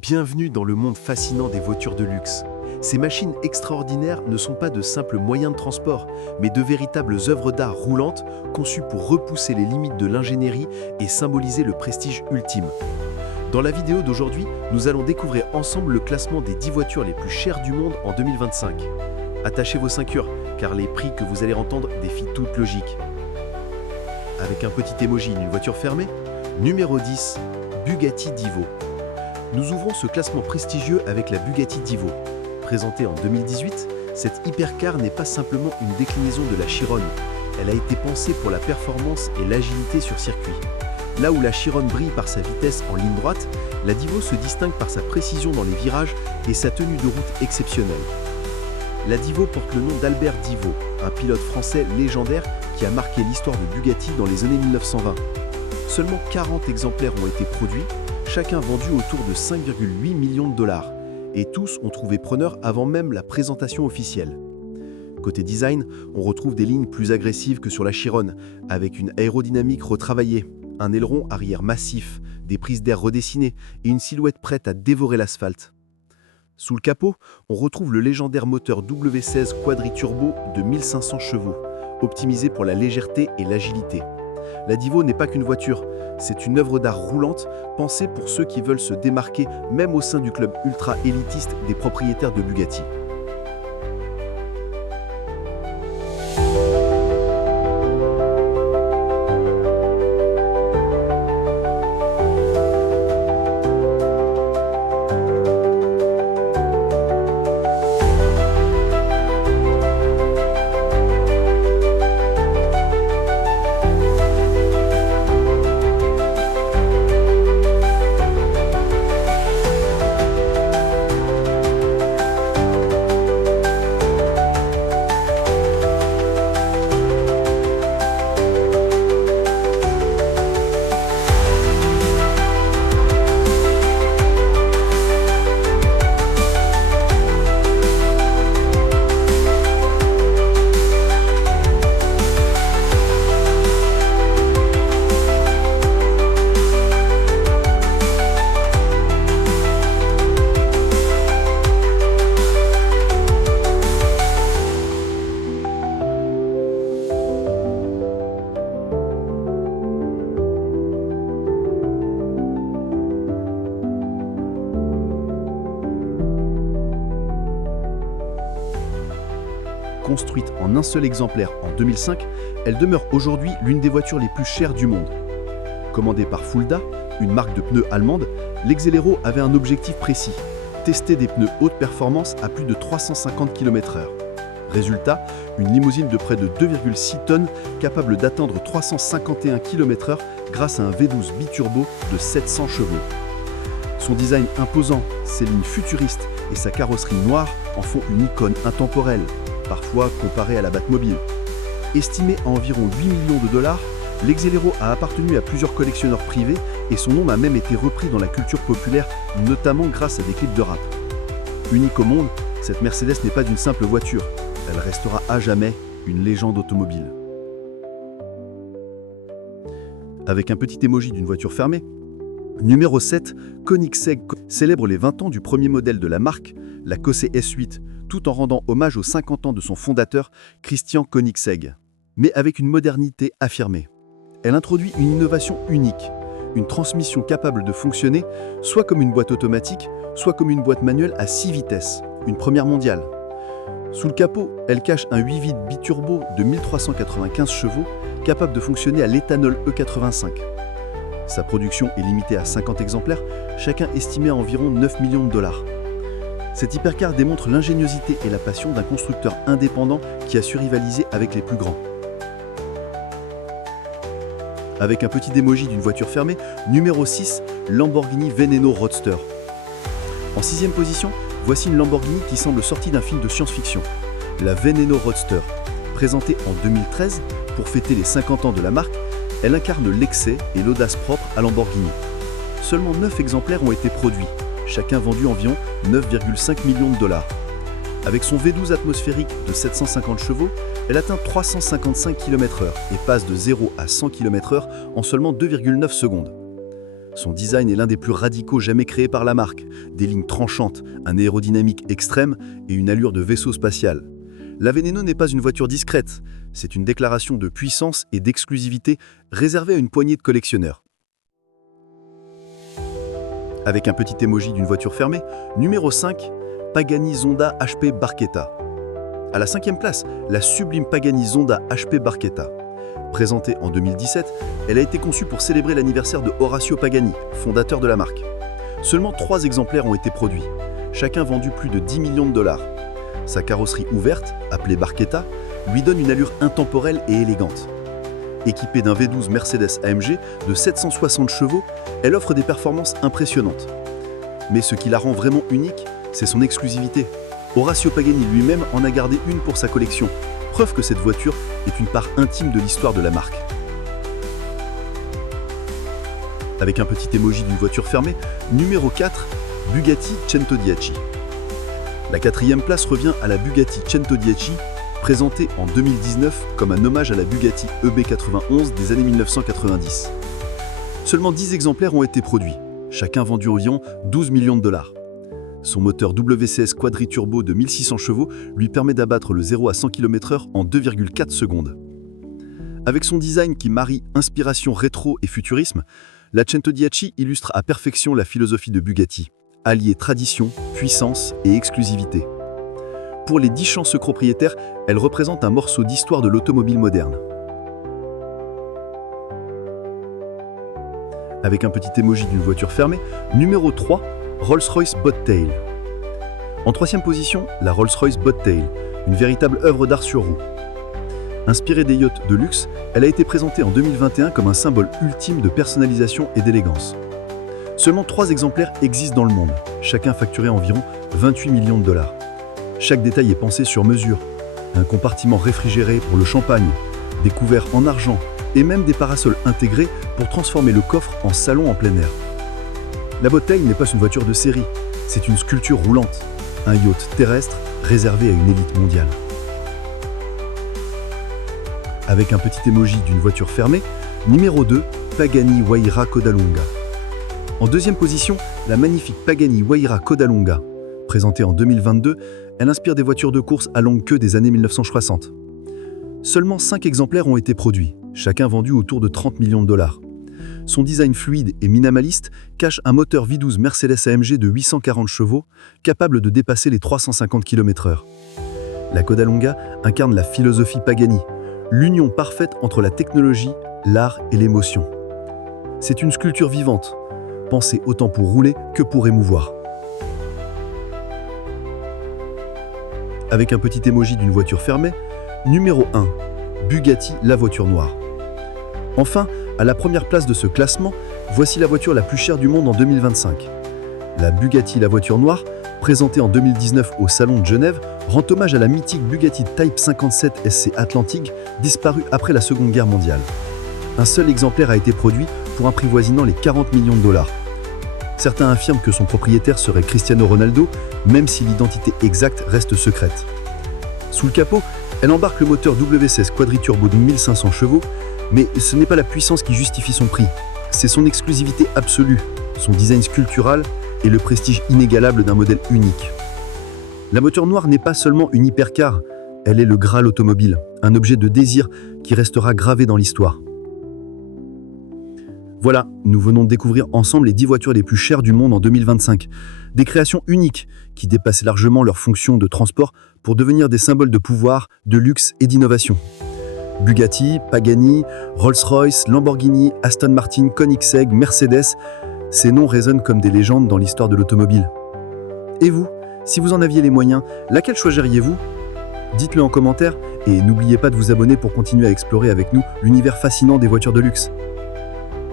Bienvenue dans le monde fascinant des voitures de luxe. Ces machines extraordinaires ne sont pas de simples moyens de transport, mais de véritables œuvres d'art roulantes conçues pour repousser les limites de l'ingénierie et symboliser le prestige ultime. Dans la vidéo d'aujourd'hui, nous allons découvrir ensemble le classement des 10 voitures les plus chères du monde en 2025. Attachez vos ceintures, car les prix que vous allez entendre défient toute logique. Avec un petit emoji d'une voiture fermée, numéro 10, Bugatti Divo. Nous ouvrons ce classement prestigieux avec la Bugatti Divo. Présentée en 2018, cette hypercar n'est pas simplement une déclinaison de la Chiron. Elle a été pensée pour la performance et l'agilité sur circuit. Là où la Chiron brille par sa vitesse en ligne droite, la Divo se distingue par sa précision dans les virages et sa tenue de route exceptionnelle. La Divo porte le nom d'Albert Divo, un pilote français légendaire qui a marqué l'histoire de Bugatti dans les années 1920. Seulement 40 exemplaires ont été produits, chacun vendu autour de 5,8 millions de dollars, et tous ont trouvé preneur avant même la présentation officielle. Côté design, on retrouve des lignes plus agressives que sur la Chiron, avec une aérodynamique retravaillée, un aileron arrière massif, des prises d'air redessinées et une silhouette prête à dévorer l'asphalte. Sous le capot, on retrouve le légendaire moteur W16 quadri-turbo de 1500 chevaux, optimisé pour la légèreté et l'agilité. La Divo n'est pas qu'une voiture, c'est une œuvre d'art roulante pensée pour ceux qui veulent se démarquer même au sein du club ultra-élitiste des propriétaires de Bugatti. Construite en un seul exemplaire en 2005, elle demeure aujourd'hui l'une des voitures les plus chères du monde. Commandée par Fulda, une marque de pneus allemande, l'Exelero avait un objectif précis, tester des pneus haute performance à plus de 350 km/h. Résultat, une limousine de près de 2,6 tonnes capable d'atteindre 351 km/h grâce à un V12 biturbo de 700 chevaux. Son design imposant, ses lignes futuristes et sa carrosserie noire en font une icône intemporelle, parfois comparée à la Batmobile. Estimé à environ 8 millions de dollars, l'Exelero a appartenu à plusieurs collectionneurs privés et son nom a même été repris dans la culture populaire, notamment grâce à des clips de rap. Unique au monde, cette Mercedes n'est pas une simple voiture, elle restera à jamais une légende automobile. Avec un petit emoji d'une voiture fermée, numéro 7, Koenigsegg célèbre les 20 ans du premier modèle de la marque, la Kose S8, tout en rendant hommage aux 50 ans de son fondateur, Christian Koenigsegg, mais avec une modernité affirmée. Elle introduit une innovation unique, une transmission capable de fonctionner soit comme une boîte automatique, soit comme une boîte manuelle à 6 vitesses, une première mondiale. Sous le capot, elle cache un 8 vides biturbo de 1395 chevaux, capable de fonctionner à l'éthanol E85. Sa production est limitée à 50 exemplaires, chacun estimé à environ 9 millions de dollars. Cette hypercar démontre l'ingéniosité et la passion d'un constructeur indépendant qui a su rivaliser avec les plus grands. Avec un petit emoji d'une voiture fermée, numéro 6, Lamborghini Veneno Roadster. En 6e position, voici une Lamborghini qui semble sortie d'un film de science-fiction, la Veneno Roadster. Présentée en 2013 pour fêter les 50 ans de la marque, elle incarne l'excès et l'audace propre à Lamborghini. Seulement 9 exemplaires ont été produits, chacun vendu environ 9,5 millions de dollars. Avec son V12 atmosphérique de 750 chevaux, elle atteint 355 km/h et passe de 0 à 100 km/h en seulement 2,9 secondes. Son design est l'un des plus radicaux jamais créés par la marque. Des lignes tranchantes, un aérodynamique extrême et une allure de vaisseau spatial. La Veneno n'est pas une voiture discrète, c'est une déclaration de puissance et d'exclusivité réservée à une poignée de collectionneurs. Avec un petit emoji d'une voiture fermée, numéro 5, Pagani Zonda HP Barchetta. À la 5e place, la sublime Pagani Zonda HP Barchetta. Présentée en 2017, elle a été conçue pour célébrer l'anniversaire de Horacio Pagani, fondateur de la marque. Seulement 3 exemplaires ont été produits, chacun vendu plus de 10 millions de dollars. Sa carrosserie ouverte, appelée Barchetta, lui donne une allure intemporelle et élégante. Équipée d'un V12 Mercedes AMG de 760 chevaux, elle offre des performances impressionnantes. Mais ce qui la rend vraiment unique, c'est son exclusivité. Horacio Pagani lui-même en a gardé une pour sa collection, preuve que cette voiture est une part intime de l'histoire de la marque. Avec un petit emoji d'une voiture fermée, numéro 4, Bugatti Centodieci. La 4e place revient à la Bugatti Centodieci, présentée en 2019 comme un hommage à la Bugatti EB91 des années 1990. Seulement 10 exemplaires ont été produits, chacun vendu environ 12 millions de dollars. Son moteur WCS quadri-turbo de 1600 chevaux lui permet d'abattre le 0 à 100 km/h en 2,4 secondes. Avec son design qui marie inspiration rétro et futurisme, la Centodieci illustre à perfection la philosophie de Bugatti, allier tradition, puissance et exclusivité. Pour les 10 chanceux propriétaires, elle représente un morceau d'histoire de l'automobile moderne. Avec un petit emoji d'une voiture fermée, numéro 3, Rolls-Royce Bobtail. En 3e position, la Rolls-Royce Bobtail, une véritable œuvre d'art sur roue. Inspirée des yachts de luxe, elle a été présentée en 2021 comme un symbole ultime de personnalisation et d'élégance. Seulement 3 exemplaires existent dans le monde, chacun facturé environ 28 millions de dollars. Chaque détail est pensé sur mesure. Un compartiment réfrigéré pour le champagne, des couverts en argent et même des parasols intégrés pour transformer le coffre en salon en plein air. La Bobtail n'est pas une voiture de série, c'est une sculpture roulante, un yacht terrestre réservé à une élite mondiale. Avec un petit emoji d'une voiture fermée, numéro 2, Pagani Huayra Codalunga. En 2e position, la magnifique Pagani Huayra Codalunga. Présentée en 2022, elle inspire des voitures de course à longue queue des années 1960. Seulement 5 exemplaires ont été produits, chacun vendu autour de 30 millions de dollars. Son design fluide et minimaliste cache un moteur V12 Mercedes AMG de 840 chevaux, capable de dépasser les 350 km/h. La Codalunga incarne la philosophie Pagani, l'union parfaite entre la technologie, l'art et l'émotion. C'est une sculpture vivante, pensée autant pour rouler que pour émouvoir. Avec un petit emoji d'une voiture fermée, numéro 1, Bugatti la voiture noire. Enfin, à la première place de ce classement, voici la voiture la plus chère du monde en 2025. La Bugatti la voiture noire, présentée en 2019 au Salon de Genève, rend hommage à la mythique Bugatti Type 57 SC Atlantic, disparue après la Seconde Guerre mondiale. Un seul exemplaire a été produit pour un prix voisinant les 40 millions de dollars. Certains affirment que son propriétaire serait Cristiano Ronaldo, même si l'identité exacte reste secrète. Sous le capot, elle embarque le moteur W16 quadri-turbo de 1500 chevaux, mais ce n'est pas la puissance qui justifie son prix, c'est son exclusivité absolue, son design sculptural et le prestige inégalable d'un modèle unique. La voiture noire n'est pas seulement une hypercar, elle est le Graal automobile, un objet de désir qui restera gravé dans l'histoire. Voilà, nous venons de découvrir ensemble les 10 voitures les plus chères du monde en 2025. Des créations uniques qui dépassent largement leur fonction de transport pour devenir des symboles de pouvoir, de luxe et d'innovation. Bugatti, Pagani, Rolls-Royce, Lamborghini, Aston Martin, Koenigsegg, Mercedes, ces noms résonnent comme des légendes dans l'histoire de l'automobile. Et vous, si vous en aviez les moyens, laquelle choisiriez-vous ? Dites-le en commentaire et n'oubliez pas de vous abonner pour continuer à explorer avec nous l'univers fascinant des voitures de luxe.